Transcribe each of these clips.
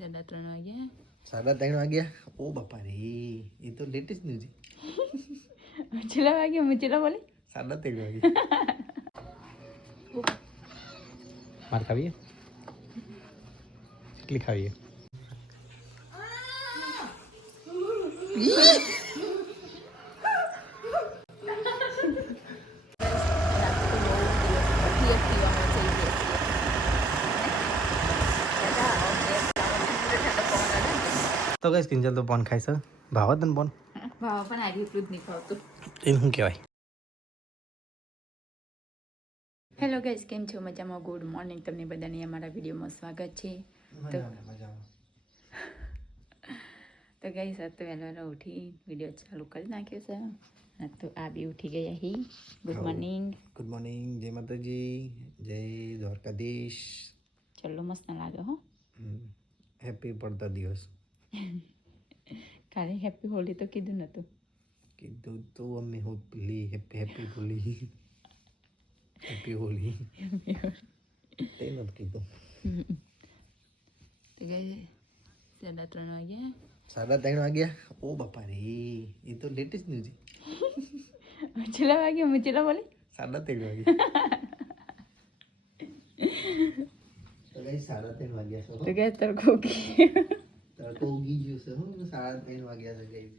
3:30 વાગ્યા. 3:30 વાગ્યા. ઓ બાપા રે, એ તો લેટેસ્ટ ન્યૂઝ છે. ચલા વાગ્યા હું ચલા બોલી 3:30 વાગ્યા. માર ખાવીએ? કેટલી ખાવીએ? તો કઈ કિંજલ તો પોન ખાય છે. ભાવ તને પોન? ભાવ પણ આજે એટલું જ નહીં ભાવતું. એને શું કહેવાય? હેલો ગાઈઝ, કેમ છો? મજામાં? ગુડ મોર્નિંગ તમને બધાને અમારા વિડીયોમાં સ્વાગત છે. તો ગાઈઝ આજ તો વહેલા ઉઠી વિડીયો ચાલુ કરી નાખ્યો છે. આજ તો આ બી ઉઠી ગયા હી. Good morning. Good morning. જય માતાજી, જય દ્વારકાધીશ. ચલો મસ્ત ના લાગે હો. હેપી પડતા દિવસ. કાલે હેપી હોલી તો કીધું નતું. કીધું તો અમે હોલી હેપી હોલી હેપી હોલી તે નથી કીધું. તો ગાઈઝ 3:30 વાગ્યા. 3:30 વાગ્યા. ઓ બાપા રે, એ તો લેટેસ્ટ ન્યૂઝ છે. ચલા વાગ્યા હું ચલા બોલી 3:30 વાગ્યા. તો ગાઈઝ 3:30 વાગ્યા છે. તો ગાઈઝ તડકો તડકો ઉગી ગયો છે. 3:30 વાગ્યા છે. ગાઈઝ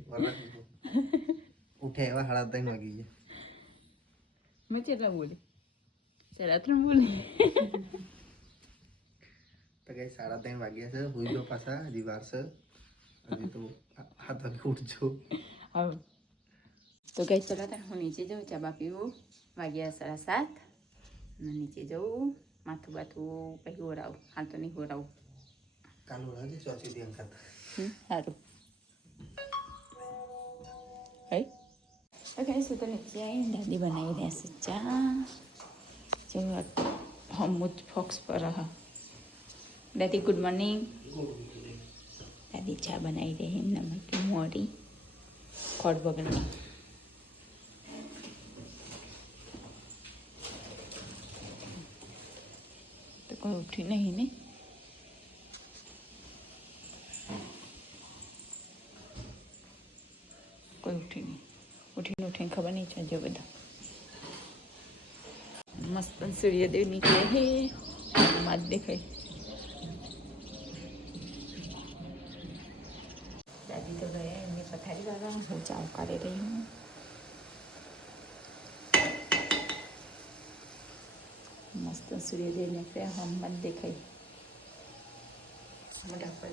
ઉઠે એવા 3:30 વાગી ગયા. મેં ચલા બોલી 3:30 બોલી. તો ગાઈઝ 3:30 વાગ્યા છે. હુઈ લો પાછા, હજી વાર છે. હજી તો 7 વાગે ઉઠજો. હા તો ગાઈઝ ચલો તાર હું નીચે જાઉં, ચા બા પીવું. વાગ્યા 7:30 અને નીચે જવું, માથું બાથું પછી હોરાવું. હાલ તો નહીં હોરાવું. કાલુ રાગે ચોથી દી અંકાત. સારું હઈ તો ગાઈઝ હું તો નીચે આવી. દાદી બનાવી રહ્યા છે ચા. જો હમુદ ફોક્સ પર દાદી ગુડ મોર્નિંગ. દાદી ચા બનાવી રહી એમના માટે મોડી ખોડ બગડની. તો કોઈ ઉઠી નહીં ને. કોઈ ઉઠી નહીં. ઉઠીને ખબર નહીં ચાલજો બધા. મસ્ત સૂર્યદેવ નીકળે હે માત દેખાય. દાદી તો ગયા એમની પથારી વાળા. હું ચાવ કરી રહી હું. મસ્ત સૂર્યદેવ નીકળે હમ મત દેખાય. મોટા પર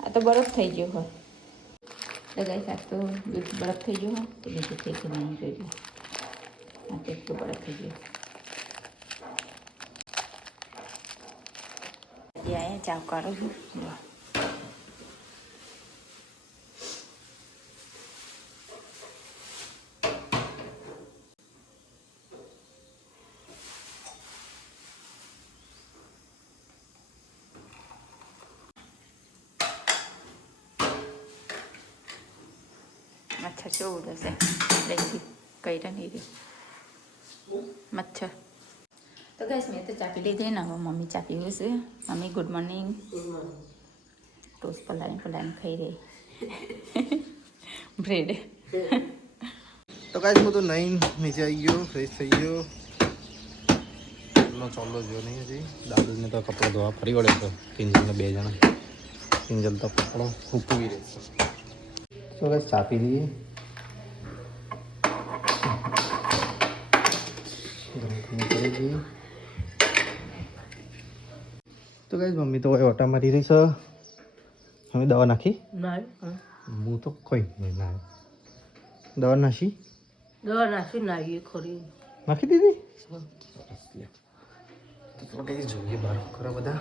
આ તો બરફ થઈ ગયો હોય. તો ગાઈસ આ તો દૂધ બરફ થઈ ગયો હોય તો બીજું થઈ ગયું નહીં જોયું. આ તો એટલું બરફ થઈ ગયું. અહીંયા ચાવ કરું છું. મચ્છર શું ઉડશે લઈથી કઈ નહીં રે મચ્છર. તો ગાઈસ મેં તો ચા પી લીધી ને. હવે મમ્મી ચા પીવું છે. Mummy good morning. ટોસ્ટ પલાળી ખાઈ રહી બ્રેડ. તો ગાઈઝ હું તો નહીં નીચે આવી ગયો, ફ્રેશ થઈ ગયો. ચોલો જો નહીં હજી. દાદુને તો કપડો ધોવા ફરી વળે તો કિંજલને 2 જણા. કિંજલ તો કપડો સૂકવી રહે છે. તો ગાઈઝ ચા પી લઈએ. તો ગાઈઝ મમ્મી તો ઓટા મારી રહી છે. હવે દવા નાખી? હું તો કોઈ નહીં ના. દવા નાખી? નાખી ખરી નાખી દીધી? તો કઈ જોઈએ બાર કરો બધા.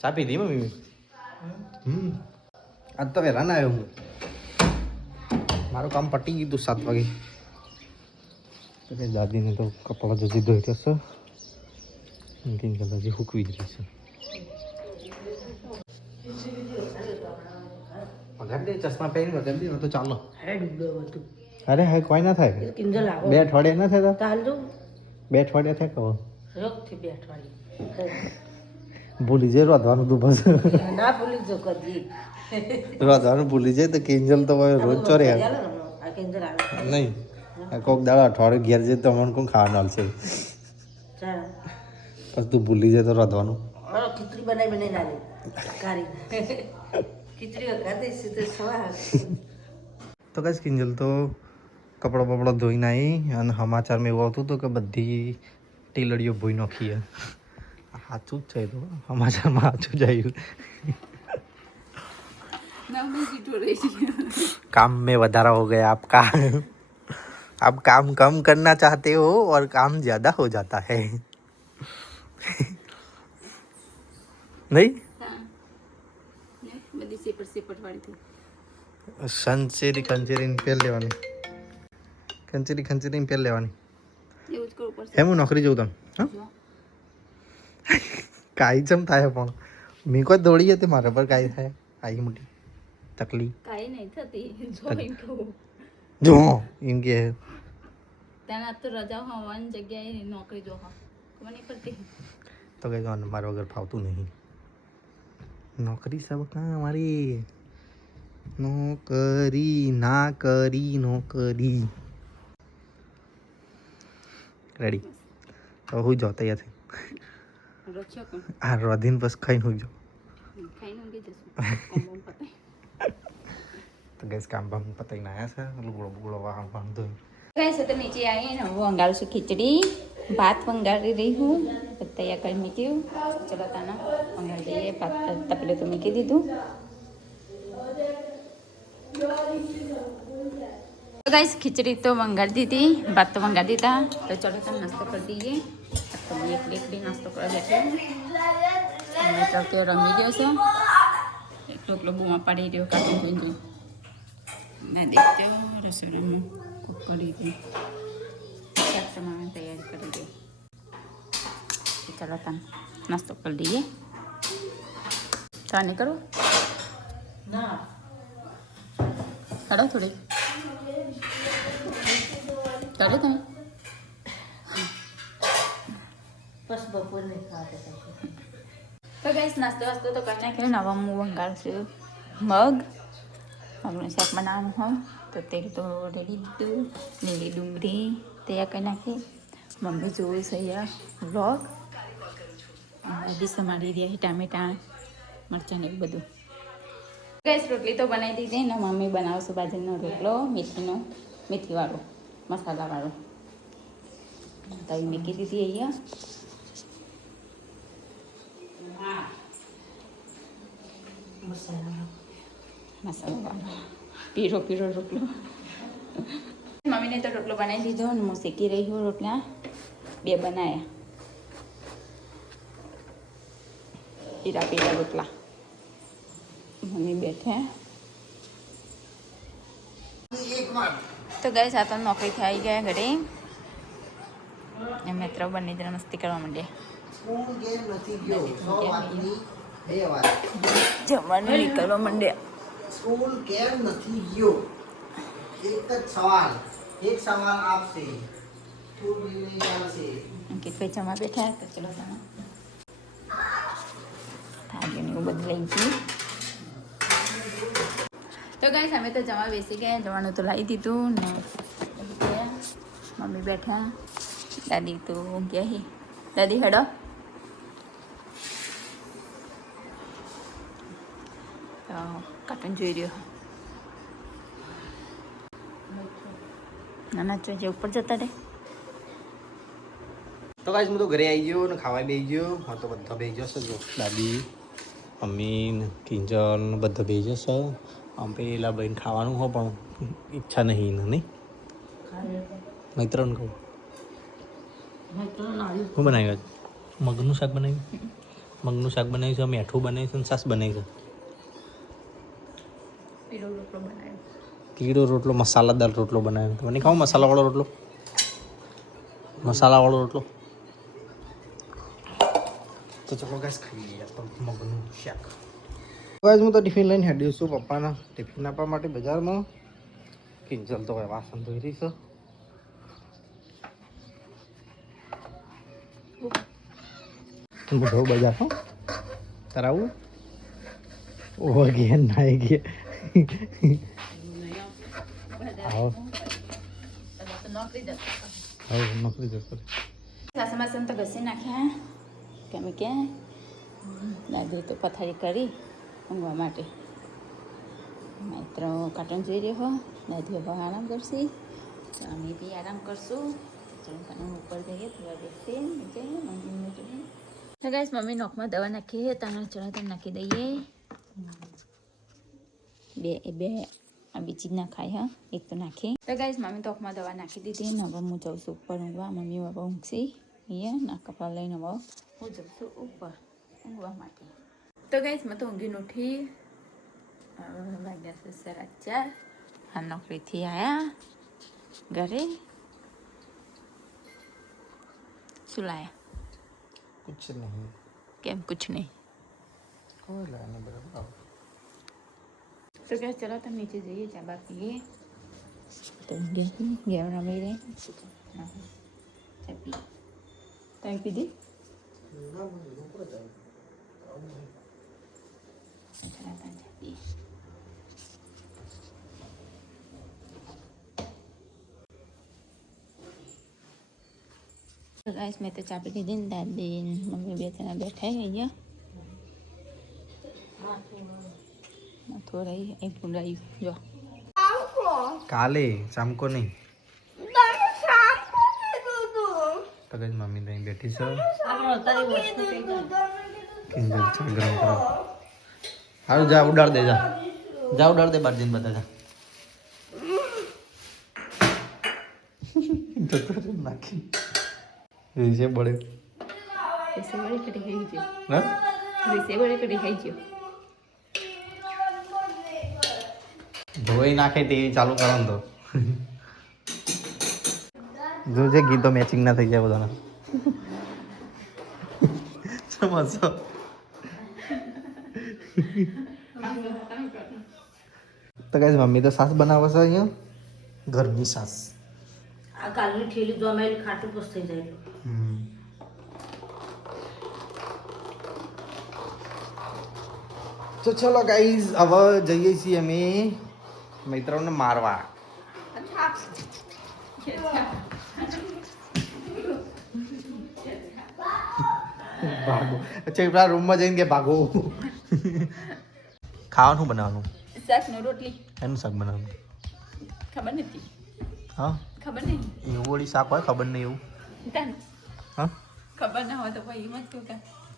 ચા પીધી મમ્મી? આજ તો વહેલા ના આવ્યો હું. મારું કામ પટી ગયું હતું 7 વાગે. તો કે દાદીને તો કપડાં જલ્દી ધોઈ દેશે. કિંજલ હજી સૂકવી જ રહી છે. વગાડી દે ચશ્મા પહેરીને વગાડી દે તો ચાલો. હેડ ડૂબો હતું. અરે હા કોઈ ના થાય. કિંજલ આવો. 2 અઠવાડિયા ના થાય. તાલુ 2 અઠવાડિયા થાય કહો. રોગથી 2 અઠવાડિયે. ભૂલી જાય રોધવાનું તું બસ. ના ભૂલી જો કદી. રોધવાનું ભૂલી જાય તો કિંજલ તો રોજ ચોરે. આ કિંજલ આવે. નહીં કોઈક દાડા અઠવાડિયે ઘેર જાય તો અમને કોણ ખાવાનું આવશે. ચાલ. પછી તું ભૂલી જાય તો રોધવાનું. ખીચડી બનાવી લાવી. કારી. ખીચડી વગાડી દઈશ તો સવાર. તો કઈ કિંજલ તો કપડાં બપડા ધોઈને આવી અને સમાચારમાં એવું આવતું હતું કે બધી ટીલડીઓ ભોઈ નાખી. સાચું જ છે તો સમાચારમાં સાચું જ આવ્યું. काम में વધારા हो गया आपका. आप काम कम करना चाहते हो और काम ज्यादा हो जाता है. नहीं બધી સેપટ વાળી થઈ. ખંચેરી પહેર લેવાની. ખંચેરી પહેર લેવાની. એવું જ કરવું પડશે. હે હું નોકરી જઉં તમે હા કાંઈ જમ થાય પણ મેં કોઈ દોડી હતી મારા પર કાંઈ થાય આવી મોટી તકલીફ કાંઈ નહીં થતી. જો એમ કહું જો એમ કે ત્યાં તો રજા હોવાની જગ્યાએ નોકરી જો ખબર નહીં પડતી. તો કઈ મારા વગર ફાવતું નહીં. નોકરી સબ કાં અમારી નોકરી ના કરી નોકરી રેડી. તો હું જો તૈયાર થઈ રખ્યો કોણ આ રોધીને બસ ખાઈને હું જો ખાઈને ઊંઘી જશું. કોમ પતાય તો ગેસ કામ બામ પતાઈને આવ્યા છે. લુગડો વાંધો ગાઈસ તો નીચે આવી ને હું વંગાળું છું ખીચડી. ભાત વંગાળી રહી હું. તૈયાર કરી મૂક્યું. ચલો તાના વંગાળી દઈએ. ભાત તપેલું તો મૂકી દીધું. તો ગાઈસ ખીચડી તો વંગાળી દીધી. ભાત તો વંગાળી દીધા. તો ચલો તાને નાસ્તો કરી દઈએ. તો એકલી નાસ્તો કરવા બેઠી. તો રમી ગયો છે. એટલો બૂમા પાડી રહ્યો કાઢી જોઈને ના દેખતે રસોડામાં કુક કરી દે. શાક સમાન તૈયાર કરી દે. ચાલો તમે નાસ્તો કરી દઈએ. ચા નહીં કરો ના કાઢો થોડી કાઢો તમે બસ બપોરને ખાતે તો ગાઈસ નાસ્તો વાસ્તો તો કરી નાખ્યો. નવા હું વંગાળ છું મગ. મગનું શાક બનાવવાનું હોય તો તેલ તો રેડી દીધું. લીલી ડુંગળી તૈયાર કરી નાખી. મમ્મી જોયું છે અહીંયા વ્લોગ. બધી સમારી રહ્યા ટામેટા મરચાં ને એવું બધું. ગાઈસ રોટલી તો બનાવી દીધી ને મમ્મી બનાવશું બાજરીનો રોટલો મેથીવાળો મસાલાવાળો. તો એ મૂકી દીધી અહીંયા. મસાલાવાળો પીરો રોટલો. મમ્મીને તો રોટલો બનાવી દીધો અને હું શેકી રહી હું રોટલા 2 બનાવ્યા. પીરા રોટલા. મમ્મી બેઠે. તો ગાઈસ આ તો નોકરી થઈ ગયા ઘરે. મિત્રો બંને જણા મસ્તી કરવા માંડ્યા. જમવાનું નીકળવા માંડ્યા. સ્કૂલ કેમ નથી ગયો? એક જ સવાલ. એક સવાલ આપશે. સ્કૂલ નહીં આવશે. અંકિતભાઈ જમવા બેઠા તો ચલો તમે થાળીઓને એવું બધું લઈ ગયું. તો ગાઈસ અમે તો જમવા બેસી ગયા. જવાનું તો લાવી દીધું ને મમ્મી બેઠા. દાદી તો ગયા. દાદી હેડો તો કાર્ટૂન જોઈ રહ્યો. નાના ચોજે ઉપર જતા રે. તો ગાઈસ હું તો ઘરે આવી ગયો ને ખાવા બેસી ગયો. હા તો બધા બેસી જશે. જો દાદી મમ્મી ને કિંજલ ને બધા બેસી જશે. આમ પેલા ભાઈને ખાવાનું હોય પણ ઈચ્છા નહીં નહીં મિત્રોને કહું શું બનાવ્યું? મગનું શાક બનાવ્યું. મગનું શાક બનાવ્યું છે. મેઠું બનાવ્યું છે અને સાસ બનાવી છે. પીરો રોટલો બનાવ્યો. લીલો રોટલો મસાલાદાર રોટલો બનાવ્યો. તમે નહીં ખાઓ મસાલાવાળો રોટલો? મસાલાવાળો રોટલો. તો ચલો ગાઈસ ખાઈ લઈએ તો મગનું શાક. ગાઈસ હું તો ટિફિન લઈને હેડ્યો છું પપ્પાના ટિફિન આપવા માટે બજારમાં. કિંજલ તો વાસણ ધોઈ રહી છે. બુઢો બજાર હો તરાવું ઓ ગયા નાઈ ગયા. આવો નોકરી જતો સાસુ માસન તો ઘસી નાખ્યા કેમ કે દાદી તો પથારી કરી ઊંઘવા માટે. માત્ર કાર્ટૂન જોઈ રહ્યો હો. દાદી હવે આરામ કરશે તો અમે બી આરામ કરશું. ચલો તને ઉપર જઈએ થોડા બેસીએ નીચે મમ્મીને જોઈએ. તો ગાઈસ મમ્મી નોખમાં દવા નાખીએ તાના ચણા નાખી દઈએ. બે આ બીજી ના ખાય હા એક તો નાખી. તો ગાઈસ મમ્મી તોખમાં દવા નાખી દીધી ને હવે હું જાઉં છું ઉપર ઊંઘવા. મમ્મી બાબા ઊંઘશી અહીંયા ના કપડાં લઈને હવે હું જાઉં છું ઉપર ઊંઘવા માટે. તો ગાઈસ મેં તો ઊંઘીને ઉઠી વાગ્યા છે 4:30. હા નોકરીથી આવ્યા ઘરે. શું લાયા? कुछ नहीं. કેમ कुछ नहीं? कोई लाने बराबर. तो क्या चलो तब नीचे जाइए चाय बात पिए. तो गया रमी रहे चाय पी. चाय पी दी चला चाय पी. तो गाइस मैं तो चाय पी दी. दादी मम्मी બે જણા બેઠા અહીંયા. થોડા એક ગુંડાઈ જો કાલે શામ को नहीं. तो गाइस मम्मी नहीं बैठी सर. किंजल चा गरम करो. हारू जा उडाड़ दे जा उडाड़ दे बार दिन बता जा. तो नाखी ये बड़े ऐसे बड़े कटी खाई जो ना ऐसे बड़े कटी खाई जो ધોઈ નાખે તે ચાલુ કરો ને તો જોજે ગીતો મેચિંગ ના થઈ જાય બધાના. સમજો તો ગાઈસ મમ્મી તો સાસ બનાવે છે અહીંયા ઘરની સાસ. આ કાલની ઠેલી જમાયેલી ખાટું બસ થઈ જાય. તો ચલો ગાઈસ હવે જઈએ છીએ અમે મિત્રોને મારવા. ભાગો. અચ્છા પેલા રૂમમાં જઈને કે ભાગો. ખાવાનું બનાવવાનું શાક નો રોટલી એનું શાક બનાવવાનું ખબર નથી. હા ખબર નહીં એવું વળી શાક હોય ખબર નહીં એવું. તને હા ખબર ના હોય તો ભાઈ એમ જ કહું કે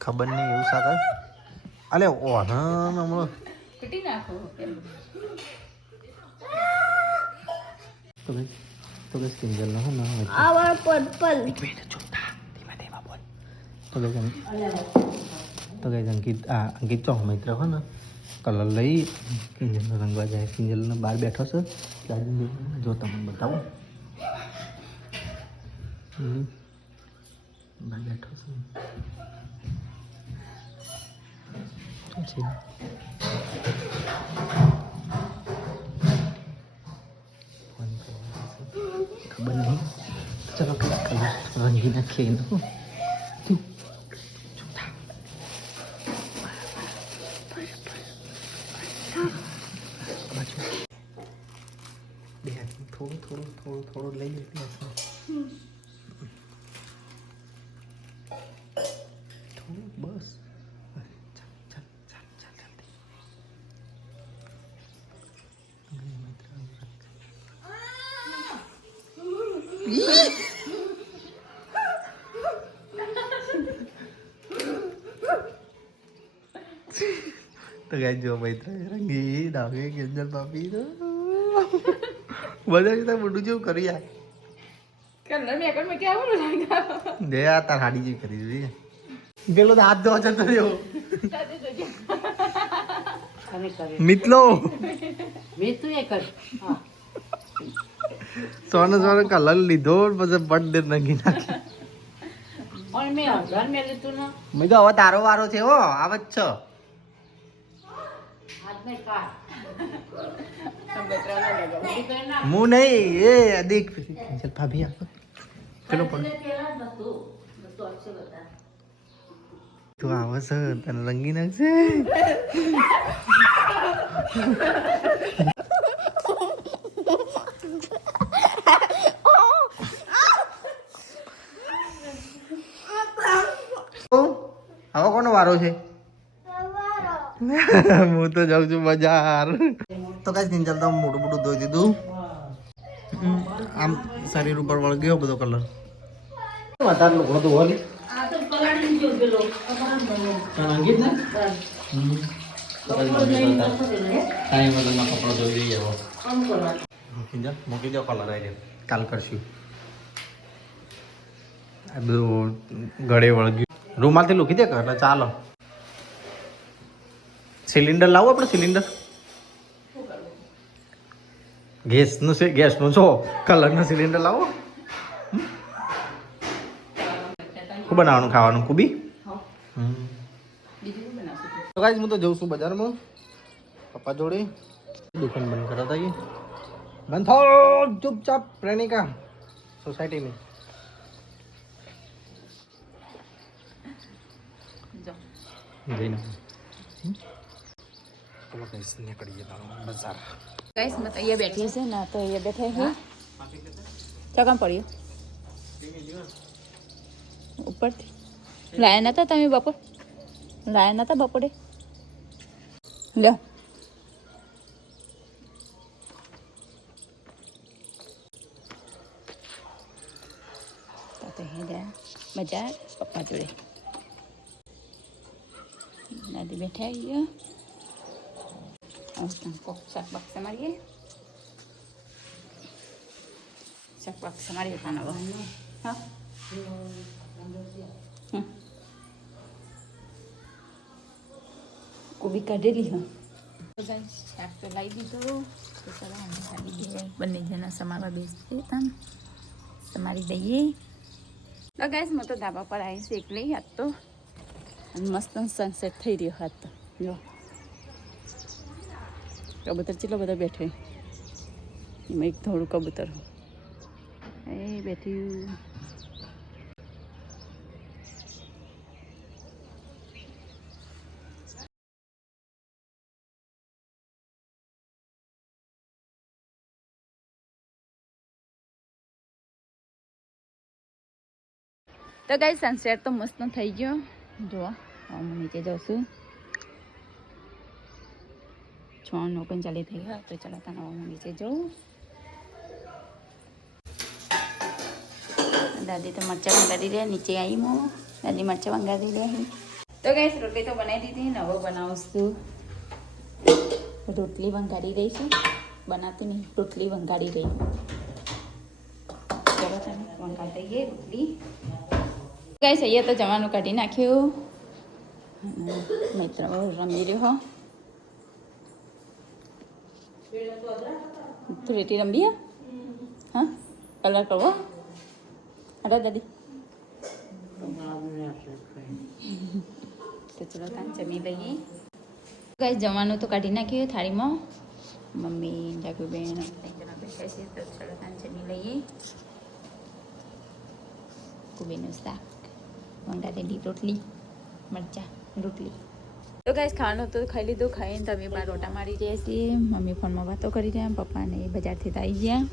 ખબર નહીં એવું શાક હોય. અલે ઓ હા હમણાં કટી નાખો પેલું. તો બસ કિંજલ ના હોય ને આવા પર્પલ તો કઈ અંકિત ચો મિત્ર હોય ને કલર લઈ કિંજલનો રંગવા જાય. કિંજલનો બહાર બેઠો છે જો તમને બતાવો બહાર બેઠો છે. ખબર નહીં ચલો કલર રંગી નાખીએ એનું. થોડું લઈ લે થોડું બસ. તો ગાય જો મૈત્ર રંગી ડાવે કિંજલ પાપી તો બધા જતા મોટું જેવું કરી યાર. કલર મેં એકવાર મેં કેવું લાગ્યા દે આ તાર હાડી જેવી કરી દીધી. પેલો તો હાથ ધોવા જતો રહ્યો. તમે કરે મિતલો મેં તું એ કર. હા સોનો કલર લીધો પછી બર્થડે નગી નાખી. પણ મેં અડધાન મેં લીધું ને મેં તો હવે તારો વારો છે હો આવે જ છે. હાથને કાઢ. હું નહીં એ અધિક ચલ ભાભી આપો પેલો પણ પેલા જ નતું. નતું અક્ષય બતા. તું આવે છે તને રંગી નાખશે. હવે કોનો વારો છે? હું તો જાઉં છું બજાર. તો કઈ નહીં ચાલતા મોટું મોટું ધોઈ દીધું. આમ શરીર ઉપર વળગ્યો બધો કલર. વધારે લોકો તો હોલી આ તો પલાળી ગયો પેલો. અંકિત ને ટાઈમ વગરમાં કપડા ધોઈ દઈએ હવે. કામ કરવા. મૂકી દો કલર આવી કાલ કરશું. આ બધું ગળે વળગ્યું રૂમાલથી લૂકી દે એટલે ચાલો. સિલિન્ડર લાવો આપણે સિલિન્ડર ગેસનું છે ગેસનું છો કલરનું સિલિન્ડર લાવો. શું બનાવવાનું ખાવાનું કુબી? તો ગાઈસ હું તો જઉં છું બજારમાં પપ્પા જોડે. દુકાન બંધ કરાતા આવીએ. બંધ થો ચૂપચાપ પ્રેણિકા સોસાયટીની. જઈને ચલો ગાઈસ નીકળીએ બજાર. ગાઈસ મત અહીંયા બેઠી છે ને તો અહીંયા બેઠા છે ચકમ પડ્યો ઉપરથી લાયા નતા તમે બપોર લાયા નતા બપોરે લ્યો તો હેડા બજાર પપ્પા જોડે દાદી બેઠા અહીંયા શાક બાક સમારીએ શાક બાક સમારીએ ખાના હા કોબી કાઢેલી હા શાક તો લાવી દીધું તો ચાલો અમે કાઢી દઈએ બંને જણા સમારવા બેસીએ તમે સમારી દઈએ તો ગાઈસ હું તો ધાબા પર આવીશ એકલી હાથ તો મસ્ત સનસેટ થઈ રહ્યો હાથ તો જો કબૂતર ચેટલો બધા બેઠે એમાં એક થોડું કબૂતર એ બેઠ્યું તો ગાઈસ સનસેટ તો મસ્ત થઈ ગયો જુઓ હું નીચે જાઉં છું 6:39 થઈ ગયા તો ચાલો તને હું નીચે જાઉં દાદી તો મરચાં વંગાડી રહ્યા નીચે આવી હું દાદી મરચાં વંગાડી રહ્યા તો ગાઈસ રોટલી તો બનાવી દીધી ને હવે બનાવું છું રોટલી વંગાડી રહી છે બનાવતી નહીં રોટલી વંગાડી રહી ચાલો તને વંગાડી દઈએ રોટલી ગાઈસ અહીંયા તો જવાનું કાઢી નાખ્યું મિત્ર રમી રહ્યો ધૂળેટી રમીએ હા કલર કરવો અરે દાદી તો ચલો તાન જમી લઈએ ગાઈસ જવાનું તો કાઢી નાખ્યું થાળીમાં મમ્મી જાગુબેન જણા બેઠા છે તો ચલો તાન જમી લઈએ કુબીનું શાક વંગારેલી રોટલી મરચાં રોટલી તો ગાઈસ ખાવાનું તો ખાઈ લીધું ખાઈને તમે બાર રોટા મારી રહ્યા છીએ મમ્મી ફોનમાં વાતો કરી રહ્યા પપ્પાને બજારથી તો આવી ગયા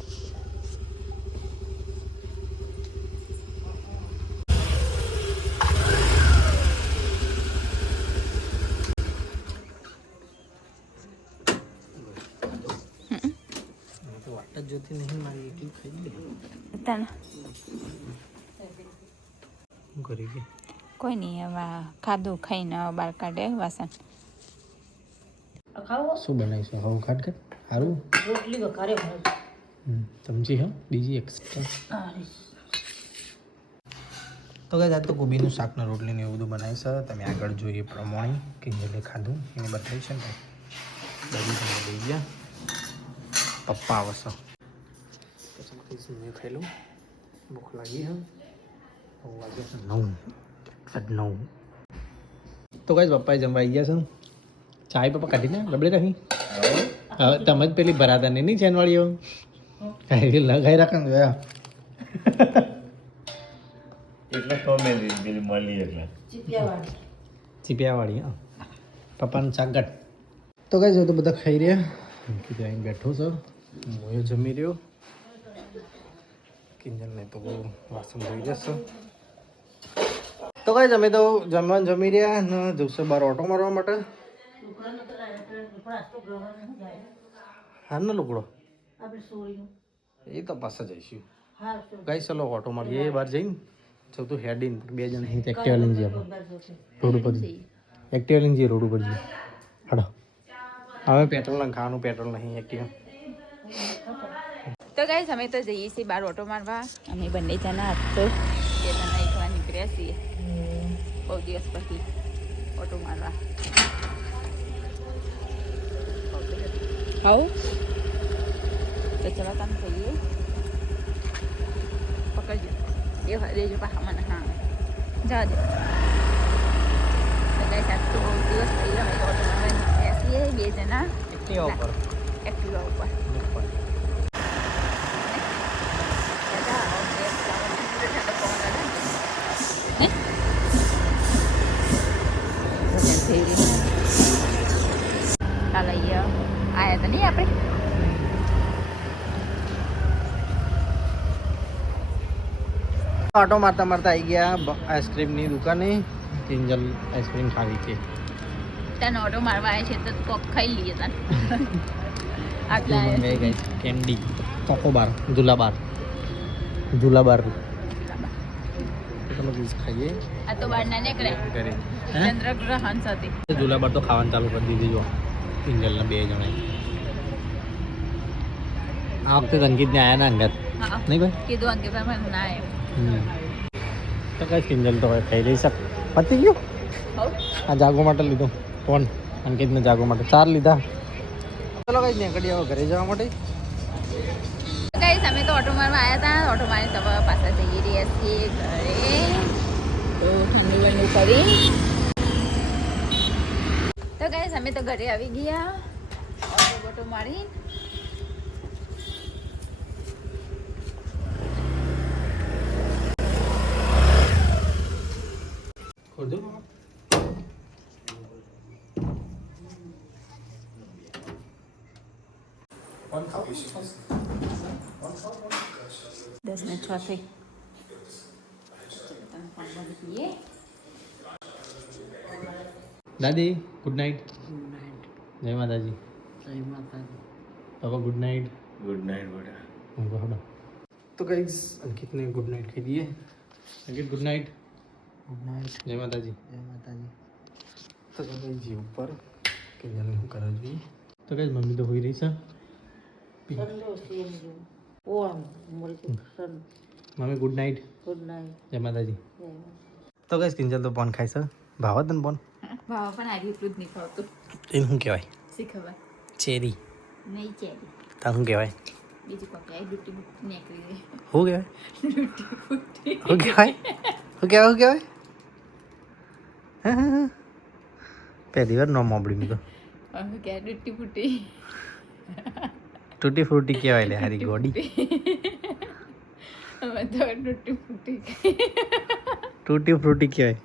વાટ જોતી નહીં મારી એટલી ખાઈ દે તને કરી ગઈ કોઈ નહીં હવે ખાધું ખાઈને બહાર કાઢે વાસણ ખાવો શું બનાવીશું હવે ખાટ ખાટ સારું રોટલી વઘારે ભરે સમજી હા બીજી એક્સ્ટ્રા તો ગાઈસ આજ તો કોબીનું શાક ને રોટલી ને એવું બધું બનાવીશ તમે આગળ જોઈએ પ્રમાણે કે જે ખાધું એને બતાવી છે ને બધી તમે લઈ ગયા પપ્પા આવશે તો ચાલો ગાઈસ મેં ખાઈ લઉં, ભૂખ લાગી હે. 9 તો ગાઈસ પપ્પાએ જમવા આવી ગયા છે. ચાય પપ્પા કાઢીને લબડે રાખી. હવે તમે જ પેલી ભરાતા નહીં ચેનવાળીઓ કાંઈ લગાઈ રાખે ને જોયા એટલે તો મેં પેલી મળી એટલે ચીપિયાવાળી. હા પપ્પાનું શાકગાટ. તો ગાઈસ હવે તો બધા ખાઈ રહ્યા. કીધું આવીને બેઠો છે, હું એ જમી રહ્યો. કિંજલને તો વાસણ ધોઈ જશે. તો ગાઈસ અમે તો જમવાનું જમી રહ્યા અને જવશે બહાર ઓટો મારવા માટે. હારનો લુકડો એ તો પાછા જઈશું. ગાઈસ ચલો ઓટો મારીએ બહાર જઈને. જો તું હેડ ઇન 2 જણ અહીં એક્ટિવા લઈને જઈએ આપણે રોડ ઉપર જઈએ. એક્ટિવા લઈને જઈએ રોડ ઉપર જઈએ. હાડો હવે પેટ્રોલ ના ખાવાનું, પેટ્રોલ નહીં એક્ટિવા. તો ગાઈસ અમે તો જઈએ છીએ બહાર ઓટો મારવા. અમે બંને જણા આજ તો બે જણા એકવાર નીકળ્યા છીએ બહુ દિવસ પછી ઓટો મારવા. આવો તો ચલો તમે જઈએ. પકડજો એ દેજો પાછા મને. હા જા દે. તો ગાઈસ આજ તો બહુ દિવસ થઈ ગયા. અમે તો ઓટો મારવા નીકળ્યા છીએ બે જણા એક્ટિવા ઉપર. એક્ટિવા ઉપર. ચાલો આયા તો નહીં આપણે. ઓટો મારતા મારતા આવી ગયા આઈસ્ક્રીમની દુકાને. કિંજલ આઈસ્ક્રીમ ખાવી છે. તને ઓટો મારવા આવ્યા છે તો કોક ખાઈ લઈએ તને. આટલા કેન્ડી ચોકોબાર ઝુલાબાર ચલો બીજ ખાઈએ. આ તો બહાર ના નીકળે. ઘરે ચંદ્રગ્રહણ સાથે ઝુલાબાર તો ખાવાનું ચાલુ કરી દીધી. જો કિંજલના 2 જણા આ વખતે અંકિતને આવ્યા ના અંગત નહીં ભાઈ કીધું અંકે ભાઈ ના આવ્યો. તો કઈ કિંજલ તો ખાઈ રહી શક પતી ગયું. આ જાગો માટે લીધો ફોન અંકિતને જાગો માટે 4 લીધા. ચલો કઈ નીકળી આવો ઘરે જવા માટે. ગાઈસ અમે તો ઓટો મારવા આવ્યા હતા. ઓટો મારીને તો પાછા જઈ રહ્યા છીએ ઘરે. તો ઠંડુ વંડુ કરી. તો ગાઈસ અમે તો ઘરે આવી ગયા ઓટો બોટો મારી. ખોદો 10 ને 6 થઈ. દાદી ગુડ નાઇટ. જય માતાજી. પાપા ગુડ નાઇટ. ગુડ નાઇટ બેટા. તો ગાઈસ અંકિતને ગુડ નાઇટ કહી દઈએ. અંકિત ગુડ નાઇટ. જય માતાજી. તો ગાઈસ જી ઉપર કિંજલને હું કરવા જોઈએ. તો ગાઈસ મમ્મી તો હોઈ રહી છે. Mummy good night. જય માતાજી. તો ગાઈસ કિંજલ તો પોન ખાય છે. ભાવ તને પોન ભાવ પણ આજે એટલું જ નહીં ખાવતું. એને શું કહેવાય? શી ખબર. ચેરી નહીં ચેરી. તા શું કહેવાય? બીજું કોઈ કહેવાય ડૂટી નીકળી ગઈ. શું કહેવાય? ડૂટી ફૂટી. શું કહેવાય? શું કહેવાય? હા પહેલી વાર નો મોબડી મી તો હવે કે ડૂટી ફૂટી. તૂટી ફ્રૂટી કહેવાય લે હારી ગોડી. હવે તો ડૂટી ફૂટી. તૂટી ફ્રૂટી કહેવાય.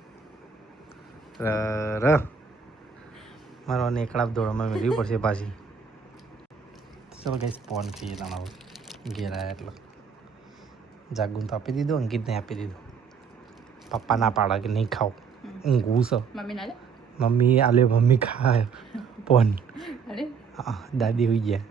મારો એકડા દોડમાં મેળવી પડશે પાછી. ચાલો ગાઈસ ફોન ખાઈએ તણાવ ઘેર આવ્યા એટલે જાગુન તો આપી દીધો, અંકિતને આપી દીધો. પપ્પા ના પાડા કે નહીં ખાઓ ઊંઘવું છે. મમ્મી ના લે. મમ્મી આલે મમ્મી ખાય ફોન. અરે હા દાદી હોઈ ગયા.